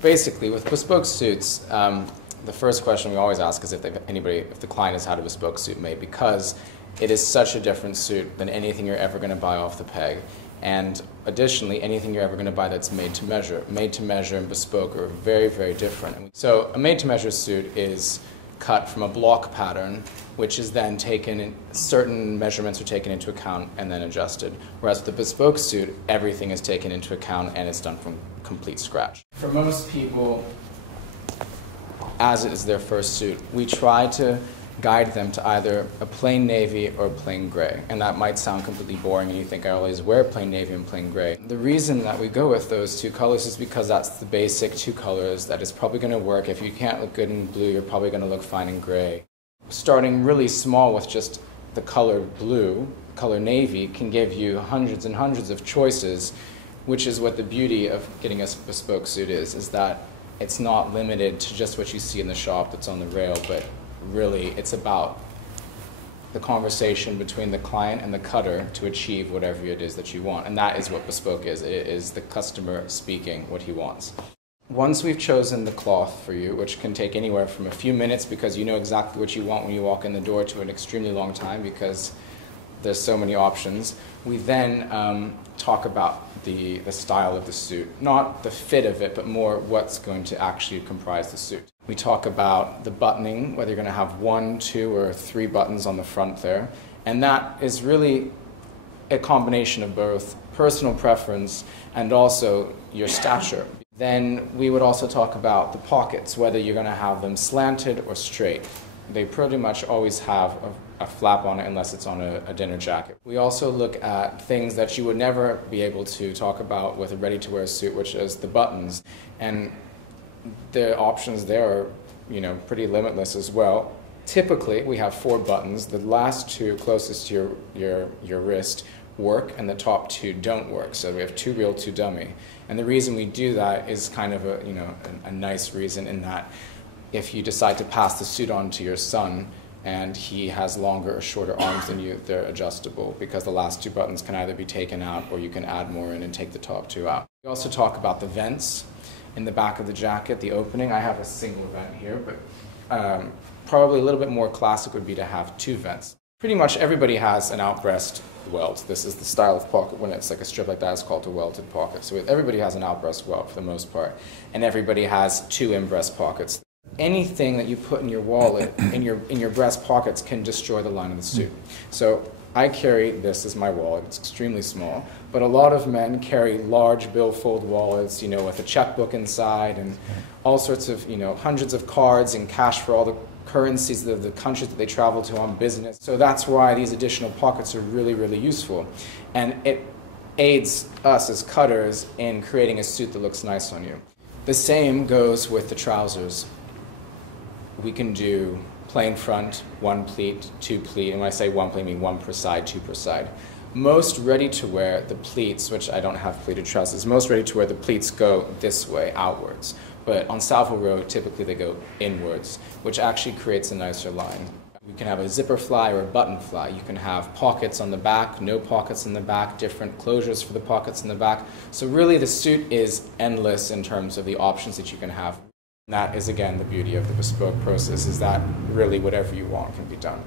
basically, with bespoke suits, the first question we always ask is if the client has had a bespoke suit made, because it is such a different suit than anything you're ever going to buy off the peg. And additionally, anything you're ever going to buy that's made to measure. Made to measure and bespoke are very, very different. So a made to measure suit is cut from a block pattern, which is then taken, certain measurements are taken into account and then adjusted. Whereas with the bespoke suit, everything is taken into account and it's done from complete scratch. For most people, as it is their first suit, we try to guide them to either a plain navy or a plain gray. And that might sound completely boring and you think I always wear plain navy and plain gray. The reason that we go with those two colors is because that's the basic two colors that is probably going to work. If you can't look good in blue, you're probably going to look fine in gray. Starting really small with just the color blue, color navy, can give you hundreds and hundreds of choices, which is what the beauty of getting a bespoke suit is that it's not limited to just what you see in the shop that's on the rail, but really it's about the conversation between the client and the cutter to achieve whatever it is that you want. And that is what bespoke is. It is the customer speaking what he wants. Once we've chosen the cloth for you, which can take anywhere from a few minutes because you know exactly what you want when you walk in the door, to an extremely long time because there's so many options, we then talk about the style of the suit. Not the fit of it, but more what's going to actually comprise the suit. We talk about the buttoning, whether you're going to have 1, 2, or 3 buttons on the front there. And that is really a combination of both personal preference and also your stature. Then we would also talk about the pockets, whether you're going to have them slanted or straight. They pretty much always have a flap on it unless it's on a dinner jacket. We also look at things that you would never be able to talk about with a ready-to-wear suit, which is the buttons. And the options there are, pretty limitless as well. Typically, we have 4 buttons. The last 2 closest to your wrist work, and the top 2 don't work. So we have 2 real, 2 dummy. And the reason we do that is kind of a nice reason, in that if you decide to pass the suit on to your son and he has longer or shorter arms than you, they're adjustable, because the last 2 buttons can either be taken out or you can add more in and take the top 2 out. We also talk about the vents in the back of the jacket, the opening. I have a single vent here, but probably a little bit more classic would be to have 2 vents. Pretty much everybody has an outbreast welt. This is the style of pocket. When it's like a strip like that, it's called a welted pocket. So everybody has an outbreast welt for the most part, and everybody has 2 in-breast pockets. Anything that you put in your wallet, in your breast pockets, can destroy the line of the suit. So I carry this as my wallet. It's extremely small, but a lot of men carry large billfold wallets, with a checkbook inside and all sorts of, hundreds of cards and cash for all the currencies of the countries that they travel to on business. So that's why these additional pockets are really, really useful. And it aids us as cutters in creating a suit that looks nice on you. The same goes with the trousers. We can do plain front, 1 pleat, 2 pleat, and when I say 1 pleat, I mean 1 per side, 2 per side. Most ready-to-wear, the pleats, which I don't have pleated trousers, most ready-to-wear, the pleats go this way, outwards. But on Savile Row, typically they go inwards, which actually creates a nicer line. You can have a zipper fly or a button fly. You can have pockets on the back, no pockets in the back, different closures for the pockets in the back. So really the suit is endless in terms of the options that you can have. And that is, again, the beauty of the bespoke process, is that really whatever you want can be done.